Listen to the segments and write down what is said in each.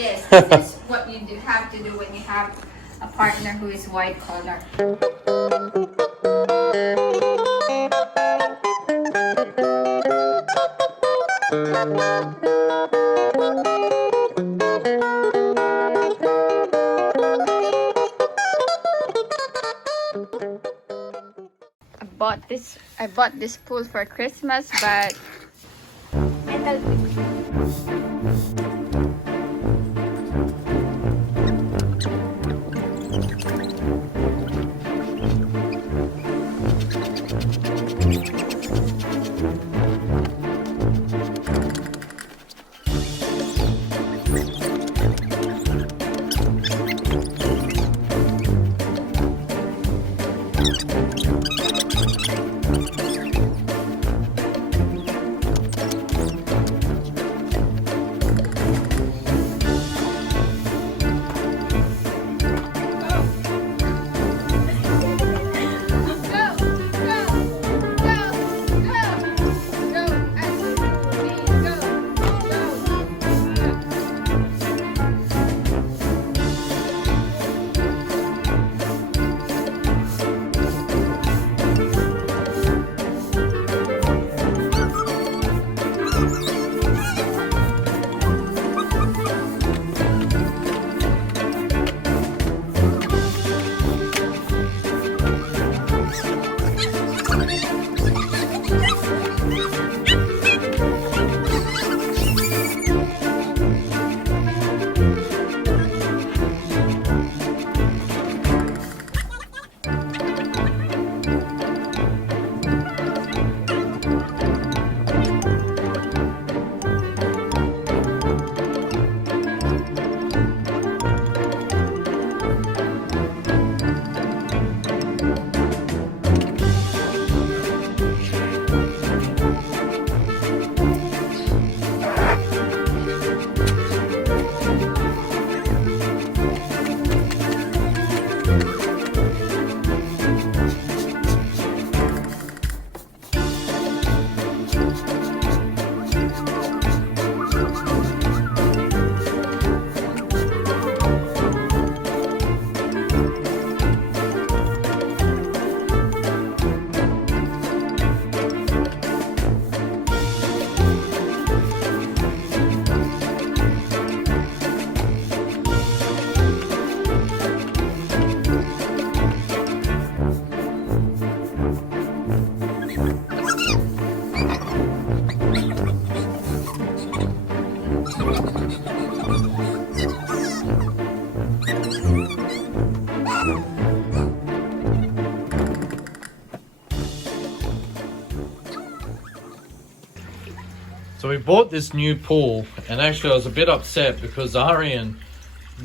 Yes, this is what you have to do when you have a partner who is white collar. I bought this pool for Christmas, but So we bought this new pool, and actually I was a bit upset because Arian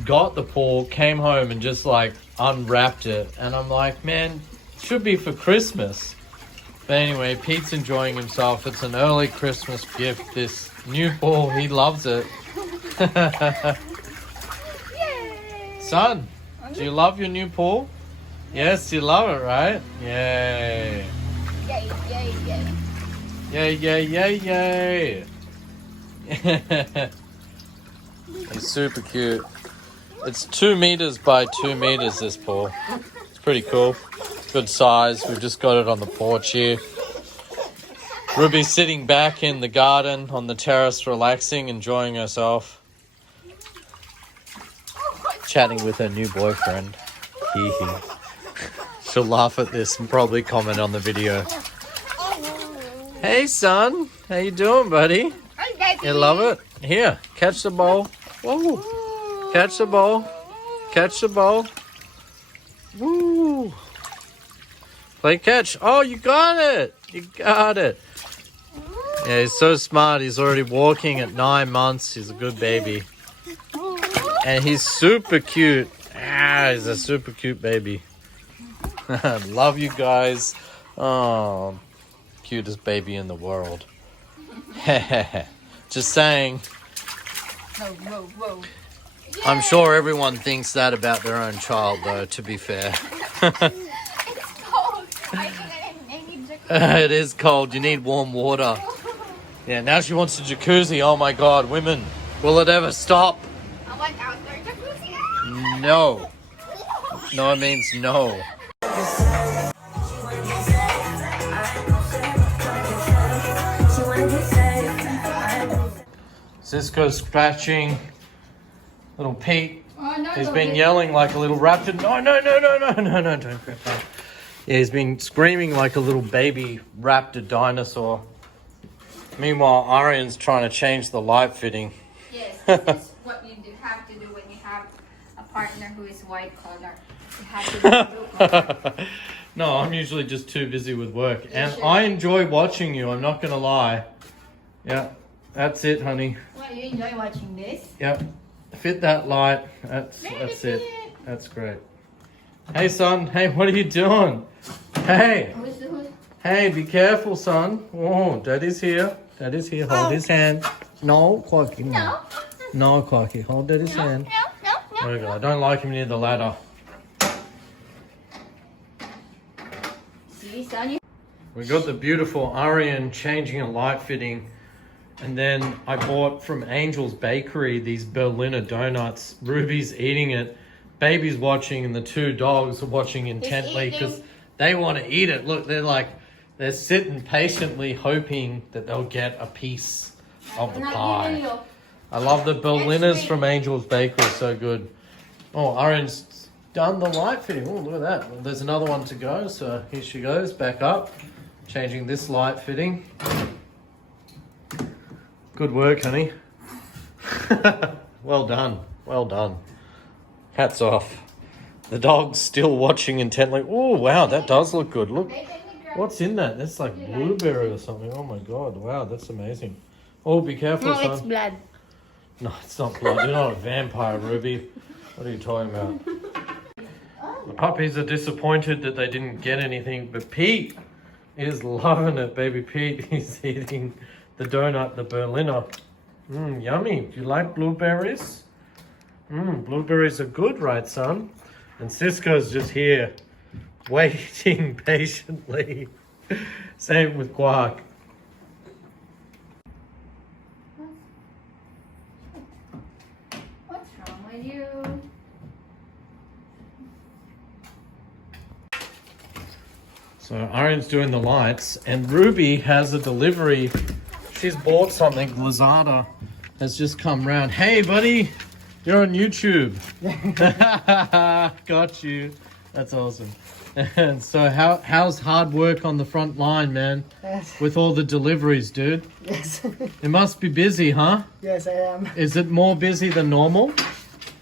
got the pool, came home and just like unwrapped it, and I'm like, man, it should be for Christmas. But anyway, Pete's enjoying himself. It's an early Christmas gift, this new pool. He loves it. yay! Son, do you love your new pool? Yes, you love it, right? Yay. Yay, yay, yay. Yay, yay, yay, yay. He's super cute. It's 2 meters by 2 meters, this pool. It's pretty cool. Good size. We've just got it on the porch here. Ruby's sitting back in the garden on the terrace, relaxing, enjoying herself. Chatting with her new boyfriend. Hee hee. She'll laugh at this and probably comment on the video. Hey, son. How you doing, buddy? You love it? Here, catch the ball. Whoa. Catch the ball. Catch the ball. Woo. Play catch. Oh, you got it. You got it. Yeah, he's so smart. He's already walking at 9 months. He's a good baby. And he's super cute. Ah, he's a super cute baby. Love you guys. Oh, cutest baby in the world. Just saying. Whoa, whoa, whoa. I'm sure everyone thinks that about their own child, though, to be fair. It's cold. I need jacuzzi. It is cold. You need warm water. Yeah, now she wants a jacuzzi. Oh my God, women. Will it ever stop? I I want outdoor jacuzzi. No. No means no. Cisco's scratching. Little Pete. Oh, no, He's no, been no. yelling like a little raptor. No, don't grab that. Yeah, he's been screaming like a little baby raptor dinosaur. Meanwhile, Arian's trying to change the light fitting. Yes, this is what you have to do when you have a partner who is white collar. You have to do blue collar. No, I'm usually just too busy with work. And should. I enjoy watching you, I'm not going to lie. Yeah, that's it, honey. Well, you enjoy watching this? Yep. Fit that light. That's it. That's great. Hey, son. Hey, what are you doing? Hey. Who's Hey, be careful, son. Oh, Daddy's here. Daddy's here. Hold his hand. No, Quirky. No. No, Quirky. Hold Daddy's hand. No. There we go. I don't like him near the ladder. See, son, We got the beautiful Arian changing a light fitting. And then I bought from Angel's Bakery these Berliner donuts. Ruby's eating it. Baby's watching and the two dogs are watching intently because they want to eat it. Look, they're sitting patiently hoping that they'll get a piece of the pie. I love the Berliners from Angel's Bakery. So good. Oh, Arian's done the light fitting. Oh, look at that. Well, there's another one to go. So here she goes, back up. Changing this light fitting. Good work, honey. Well done. Well done. Hats off. The dog's still watching intently. Oh, wow, that does look good. Look, what's in that? That's like blueberry or something. Oh my God. Wow, that's amazing. Oh, be careful, son. No, it's blood. No, it's not blood. You're not a vampire, Ruby. What are you talking about? The puppies are disappointed that they didn't get anything, but Pete is loving it, baby Pete. He's eating the donut, the Berliner. Yummy. Do you like blueberries? Blueberries are good, right, son? And Cisco's just here, waiting patiently. Same with Quark. What's wrong with you? So Arian's doing the lights, and Ruby has a delivery. She's bought something. Lazada has just come round. Hey, buddy, you're on YouTube. Got you. That's awesome. And so how's hard work on the front line, man? Yes. With all the deliveries, dude? Yes. It must be busy, huh? Yes, I am. Is it more busy than normal?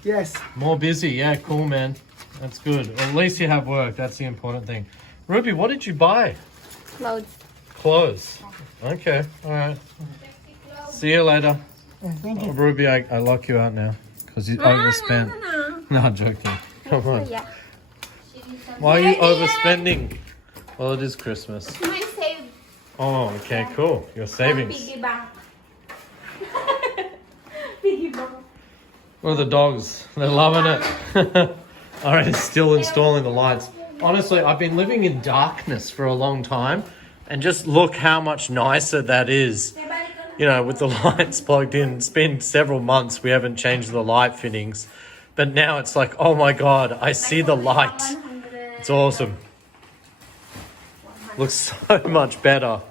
Yes. More busy. Yeah, cool, man. That's good. Well, at least you have work. That's the important thing. Ruby, what did you buy? Clothes. Clothes. Okay, all right. See you later. Thank you. Oh, Ruby, I lock you out now because you overspent. No, I'm joking. Come on. Yeah. Why are you overspending? Well, it is Christmas. My save. Oh, okay, cool. Your savings. Piggy bank. Piggy bank. Well, the dogs, they're loving it. All right, it's still installing the lights. Honestly, I've been living in darkness for a long time, and just look how much nicer that is. You know, with the lights plugged in. It's been several months we haven't changed the light fittings, but now it's like, oh my God, I see the light. It's awesome. Looks so much better.